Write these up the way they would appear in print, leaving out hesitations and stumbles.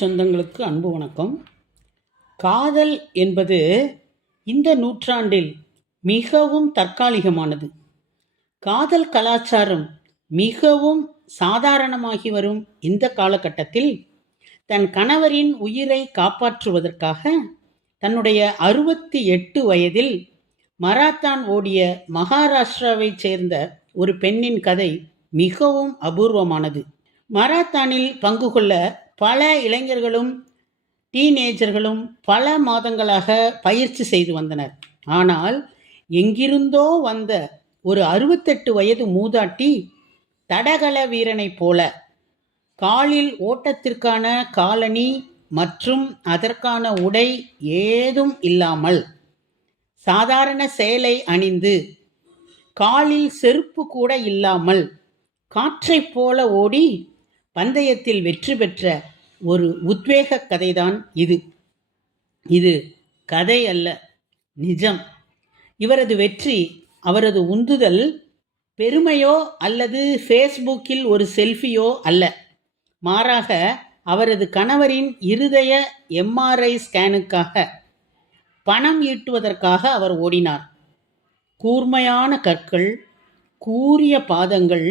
சொந்தங்களுக்கு அன்பு வணக்கம். காதல் என்பது இந்த நூற்றாண்டில் மிகவும் தற்காலிகமானது. காதல் கலாச்சாரம் மிகவும் சாதாரணமாகி வரும் இந்த காலகட்டத்தில் தன் கணவரின் உயிரை காப்பாற்றுவதற்காக தன்னுடைய 68 வயதில் மராத்தான் ஓடிய மகாராஷ்டிராவைச் சேர்ந்த ஒரு பெண்ணின் கதை மிகவும் அபூர்வமானது. மராத்தானில் பங்கு கொள்ள பல இளைஞர்களும் டீனேஜர்களும் பல மாதங்களாக பயிற்சி செய்து வந்தனர். ஆனால் எங்கிருந்தோ வந்த ஒரு 68 வயது மூதாட்டி தடகள வீரனைப் போல காலில் ஓட்டத்திற்கான காலணி மற்றும் அதற்கான உடை ஏதும் இல்லாமல் சாதாரண சேலை அணிந்து காலில் செருப்பு கூட இல்லாமல் காற்றைப் போல ஓடி பந்தயத்தில் வெற்றி பெற்ற ஒரு உத்வேக கதைதான் இது. இது கதை அல்ல, நிஜம். இவரது வெற்றி, அவரது உந்துதல் பெருமையோ அல்லது ஃபேஸ்புக்கில் ஒரு செல்ஃபியோ அல்ல. மாறாக அவரது கணவரின் இருதய எம்ஆர்ஐ ஸ்கேனுக்காக பணம் ஈட்டுவதற்காக அவர் ஓடினார். கூர்மையான கற்கள், கூரிய பாதங்கள்,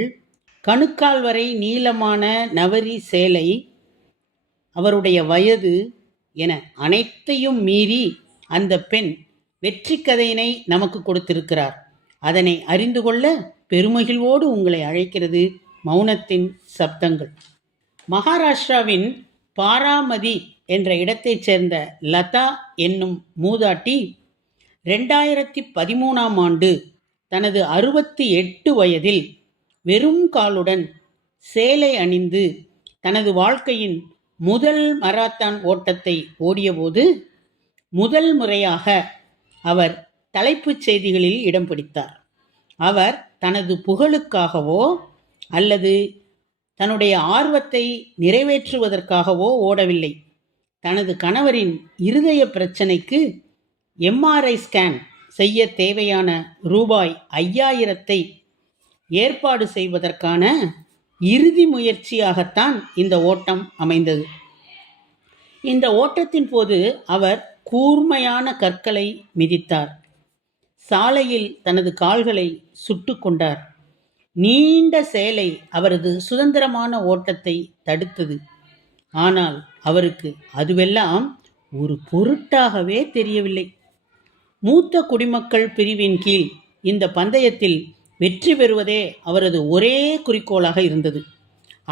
கணுக்கால் வரை நீளமான நவரி சேலை, அவருடைய வயது என அனைத்தையும் மீறி அந்த பெண் வெற்றி கதையினை நமக்கு கொடுத்திருக்கிறார். அதனை அறிந்து கொள்ள பெருமகிழ்வோடு உங்களை அழைக்கிறது மௌனத்தின் சப்தங்கள். மகாராஷ்டிராவின் பாராமதி என்ற இடத்தைச் சேர்ந்த லதா என்னும் மூதாட்டி 2013ஆம் ஆண்டு தனது 68 வயதில் வெறும் காலுடன் சேலை அணிந்து தனது வாழ்க்கையின் முதல் மராத்தான் ஓட்டத்தை ஓடியபோது முதல் முறையாக அவர் தலைப்புச் செய்திகளில் இடம் பிடித்தார். அவர் தனது புகழுக்காகவோ அல்லது தன்னுடைய ஆர்வத்தை நிறைவேற்றுவதற்காகவோ ஓடவில்லை. தனது கணவரின் இருதய பிரச்சனைக்கு எம்ஆர்ஐ ஸ்கேன் செய்ய தேவையான ரூபாய் 5000 ஏற்பாடு செய்வதற்கான இறுதி முயற்சியாகத்தான் இந்த ஓட்டம் அமைந்தது. இந்த ஓட்டத்தின் போது அவர் கூர்மையான கற்களை மிதித்தார். சாலையில் தனது கால்களை சுட்டு கொண்டார். நீண்ட சேலை அவரது சுதந்திரமான ஓட்டத்தை தடுத்தது. ஆனால் அவருக்கு அதுவெல்லாம் ஒரு பொருட்டாகவே தெரியவில்லை. மூத்த குடிமக்கள் பிரிவின் கீழ் இந்த பந்தயத்தில் வெற்றி பெறுவதே அவரது ஒரே குறிக்கோளாக இருந்தது.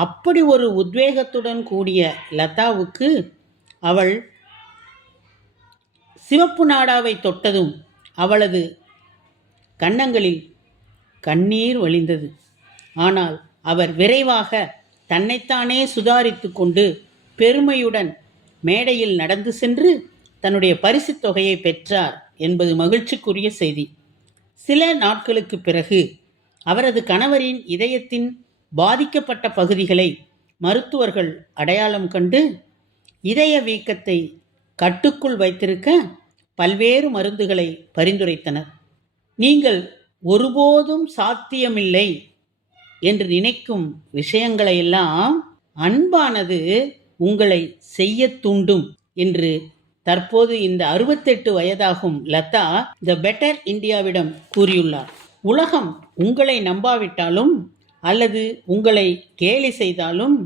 அப்படி ஒரு உத்வேகத்துடன் கூடிய லதாவுக்கு அவள் சிவப்பு நாடாவை தொட்டதும் அவளது கன்னங்களில் கண்ணீர் வழிந்தது. ஆனால் அவர் விரைவாக தன்னைத்தானே சுதாரித்து கொண்டு பெருமையுடன் மேடையில் நடந்து சென்று தன்னுடைய பரிசுத் தொகையை பெற்றார் என்பது மகிழ்ச்சிக்குரிய செய்தி. சில நாட்களுக்கு பிறகு அவரது கணவரின் இதயத்தின் பாதிக்கப்பட்ட பகுதிகளை மருத்துவர்கள் அடையாளம் கண்டு இதய வீக்கத்தை கட்டுக்குள் வைத்திருக்க பல்வேறு மருந்துகளை பரிந்துரைத்தனர். நீங்கள் ஒருபோதும் சாத்தியமில்லை என்று நினைக்கும் விஷயங்களையெல்லாம் அன்பானது உங்களை செய்ய தூண்டும் என்று தற்போது இந்த 68 வயதாகும் லதா த பெட்டர் இந்தியாவிடம் கூறியுள்ளார். உலகம் உங்களை நம்பாவிட்டாலும் அல்லது உங்களை கேலி செய்தாலும்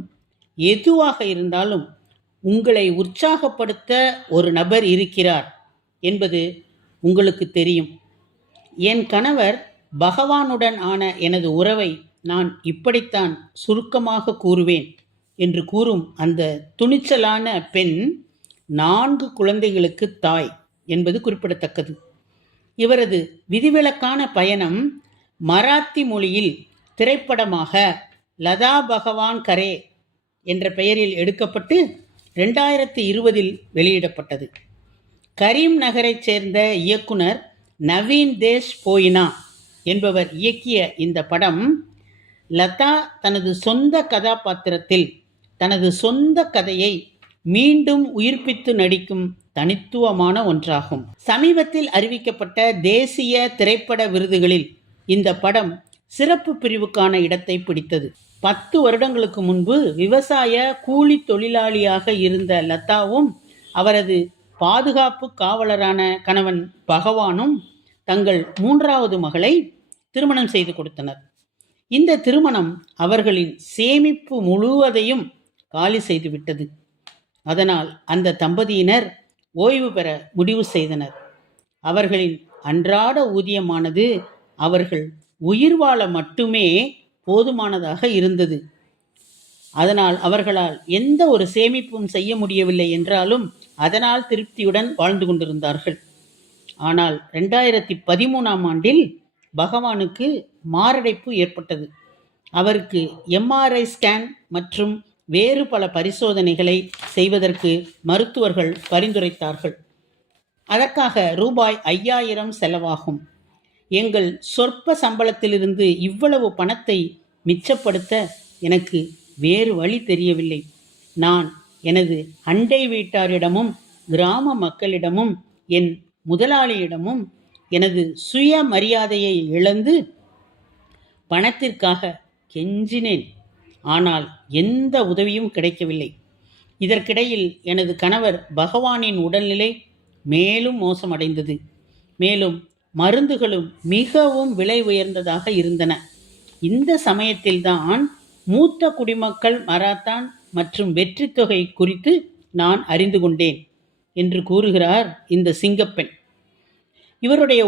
எதுவாக இருந்தாலும் உங்களை உற்சாகப்படுத்த ஒரு நபர் இருக்கிறார் என்பது உங்களுக்கு தெரியும். என் கணவர் பகவானுடன் ஆன எனது உறவை நான் இப்படித்தான் சுருக்கமாக கூறுவேன் என்று கூறும் அந்த துணிச்சலான பெண் 4 குழந்தைகளுக்கு தாய் என்பது குறிப்பிடத்தக்கது. இவரது விதிவிலக்கான பயணம் மராத்தி மொழியில் திரைப்படமாக லதா பகவான் கரே என்ற பெயரில் எடுக்கப்பட்டு 2020இல் வெளியிடப்பட்டது. கரீம் நகரைச் சேர்ந்த இயக்குனர் நவீன் தேஷ் போயினா என்பவர் இயக்கிய இந்த படம் லதா தனது சொந்த கதாபாத்திரத்தில் தனது சொந்த கதையை மீண்டும் உயிர்ப்பித்து நடிக்கும் தனித்துவமான ஒன்றாகும். சமீபத்தில் அறிவிக்கப்பட்ட தேசிய திரைப்பட விருதுகளில் இந்த படம் சிறப்பு பிரிவுக்கான இடத்தை பிடித்தது. 10 வருடங்களுக்கு முன்பு விவசாய கூலி தொழிலாளியாக இருந்த லதாவும் அவரது பாதுகாப்பு காவலரான கணவன் பகவானும் தங்கள் 3வது மகளை திருமணம் செய்து கொடுத்தனர். இந்த திருமணம் அவர்களின் சேமிப்பு முழுவதையும் காலி செய்துவிட்டது. அதனால் அந்த தம்பதியினர் ஓய்வு பெற முடிவு செய்தனர். அவர்களின் அன்றாட ஊதியமானது அவர்கள் உயிர் வாழ மட்டுமே போதுமானதாக இருந்தது. அதனால் அவர்களால் எந்த ஒரு சேமிப்பும் செய்ய முடியவில்லை என்றாலும் அதனால் திருப்தியுடன் வாழ்ந்து கொண்டிருந்தார்கள். ஆனால் 2013ஆம் ஆண்டில் பகவானுக்கு மாரடைப்பு ஏற்பட்டது. அவருக்கு MRI ஸ்கேன் மற்றும் வேறு பல பரிசோதனைகளை செய்வதற்கு மருத்துவர்கள் பரிந்துரைத்தார்கள். அதற்காக ரூபாய் 5000 செலவாகும். எங்கள் சொற்ப சம்பளத்திலிருந்து இவ்வளவு பணத்தை மிச்சப்படுத்த எனக்கு வேறு வழி தெரியவில்லை. நான் எனது அண்டை வீட்டாரிடமும் கிராம மக்களிடமும் என் முதலாளியிடமும் எனது சுய மரியாதையை இழந்து பணத்திற்காக கெஞ்சினேன். ஆனால் எந்த உதவியும் கிடைக்கவில்லை. இதற்கிடையில் எனது கணவர் பகவானின் உடல்நிலை மேலும் மோசமடைந்தது. மேலும் மருந்துகளும் மிகவும் விலை உயர்ந்ததாக இருந்தன. இந்த சமயத்தில்தான் மூத்த குடிமக்கள் மராத்தான் மற்றும் வெற்றி தொகை குறித்து நான் அறிந்து கொண்டேன் என்று கூறுகிறார் இந்த சிங்கப்பெண். இவருடைய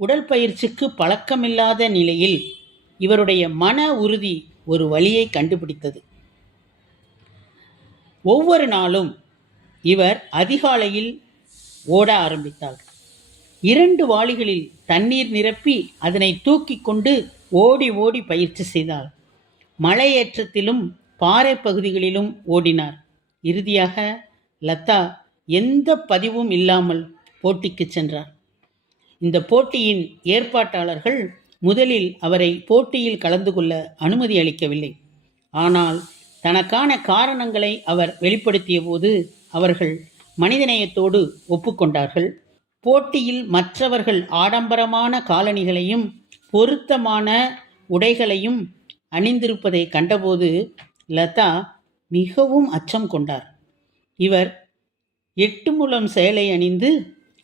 உடல் பயிற்சிக்கு பழக்கமில்லாத நிலையில் இவருடைய மன உறுதி ஒரு வழியை கண்டுபிடித்தது. ஒவ்வொரு நாளும் இவர் அதிகாலையில் ஓட ஆரம்பித்தார். 2 வாளிகளில் தண்ணீர் நிரப்பி அதனை தூக்கி கொண்டு ஓடி ஓடி பயிற்சி செய்தார். மலையேற்றத்திலும் பாறை பகுதிகளிலும் ஓடினார். இறுதியாக லதா எந்த பதிவும் இல்லாமல் போட்டிக்கு சென்றார். இந்த போட்டியின் ஏற்பாட்டாளர்கள் முதலில் அவரை போட்டியில் கலந்து கொள்ள அனுமதி அளிக்கவில்லை. ஆனால் தனக்கான காரணங்களை அவர் வெளிப்படுத்திய போது அவர்கள் மனிதநேயத்தோடு ஒப்புக்கொண்டார்கள். போட்டியில் மற்றவர்கள் ஆடம்பரமான காலணிகளையும் பொருத்தமான உடைகளையும் அணிந்திருப்பதை கண்டபோது லதா மிகவும் அச்சம் கொண்டார். இவர் 8 முழம் சேலை அணிந்து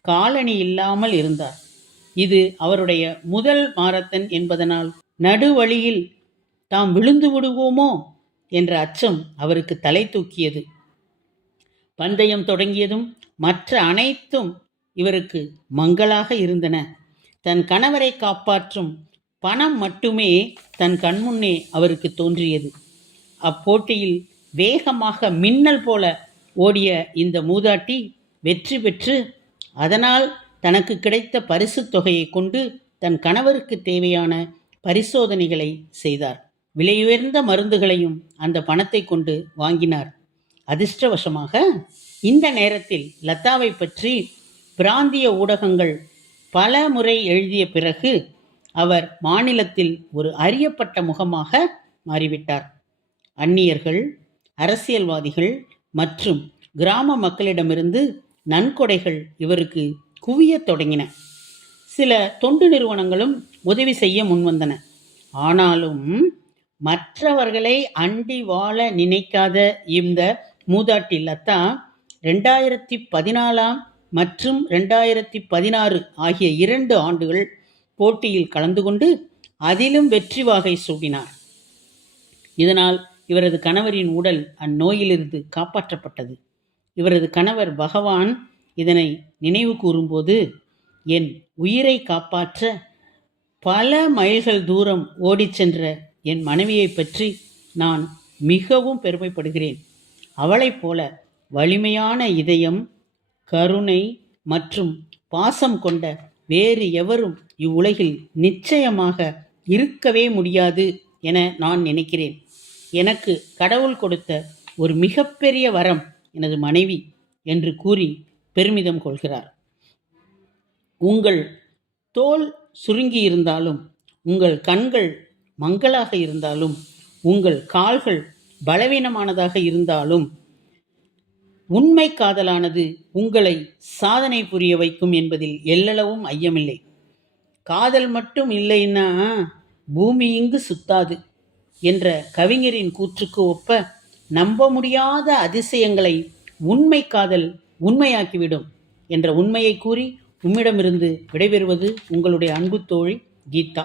காலணி இல்லாமல் இருந்தார். இது அவருடைய முதல் மாரத்தான் என்பதனால் நடுவழியில் தாம் விழுந்து விடுவோமோ என்ற அச்சம் அவருக்கு தலை தூக்கியது. பந்தயம் தொடங்கியதும் மற்ற அனைத்தும் இவருக்கு மங்கலாக இருந்தன. தன் கணவரை காப்பாற்றும் பணம் மட்டுமே தன் கண்முன்னே அவருக்கு தோன்றியது. அப்போட்டியில் வேகமாக மின்னல் போல ஓடிய இந்த மூதாட்டி வெற்றி பெற்று அதனால் தனக்கு கிடைத்த பரிசு தொகையை கொண்டு தன் கணவருக்கு தேவையான பரிசோதனைகளை செய்தார். விலையுயர்ந்த மருந்துகளையும் அந்த பணத்தை கொண்டு வாங்கினார். அதிர்ஷ்டவசமாக இந்த நேரத்தில் லதாவை பற்றி பிராந்திய ஊடகங்கள் பல முறை எழுதிய பிறகு அவர் மாநிலத்தில் ஒரு அறியப்பட்ட முகமாக மாறிவிட்டார். அந்நியர்கள், அரசியல்வாதிகள் மற்றும் கிராம மக்களிடமிருந்து நன்கொடைகள் இவருக்கு குவியத் தொடங்கின. சில தொண்டு நிறுவனங்களும் உதவி செய்ய முன்வந்தன. ஆனாலும் மற்றவர்களை அண்டி வாழ நினைக்காத இந்த மூதாட்டி லதா 2014 மற்றும் 2016 ஆகிய 2 ஆண்டுகள் போட்டியில் கலந்து கொண்டு அதிலும் வெற்றி வாகை சூடினார். இதனால் இவரது கணவரின் உடல் அந்நோயிலிருந்து காப்பாற்றப்பட்டது. இவரது கணவர் பகவான் இதனை நினைவு கூறும்போது, என் உயிரை காப்பாற்ற பல மைல்கள் தூரம் ஓடிச் சென்ற என் மனைவியை பற்றி நான் மிகவும் பெருமைப்படுகிறேன். அவளைப் போல வலிமையான இதயம், கருணை மற்றும் பாசம் கொண்ட வேறு எவரும் இவ்வுலகில் நிச்சயமாக இருக்கவே முடியாது என நான் நினைக்கிறேன். எனக்கு கடவுள் கொடுத்த ஒரு மிகப்பெரிய வரம் எனது மனைவி என்று கூறி பெருமிதம் கொள்கிறார். உங்கள் தோல் சுருங்கி இருந்தாலும், உங்கள் கண்கள் மங்கலாக இருந்தாலும், உங்கள் கால்கள் பலவீனமானதாக இருந்தாலும், உண்மை காதலானது உங்களை சாதனை புரிய வைக்கும் என்பதில் எல்லளவும் ஐயமில்லை. காதல் மட்டும் இல்லைன்னா பூமி இங்கு சுத்தாது. என்ற கவிஞரின் கூற்றுக்கு ஒப்ப நம்ப முடியாத அதிசயங்களை உண்மை காதல் உண்மையாக்கிவிடும் என்ற உண்மையை கூறி உம்மிடமிருந்து விடைபெறுவது உங்களுடைய அன்பு தோழி கீதா.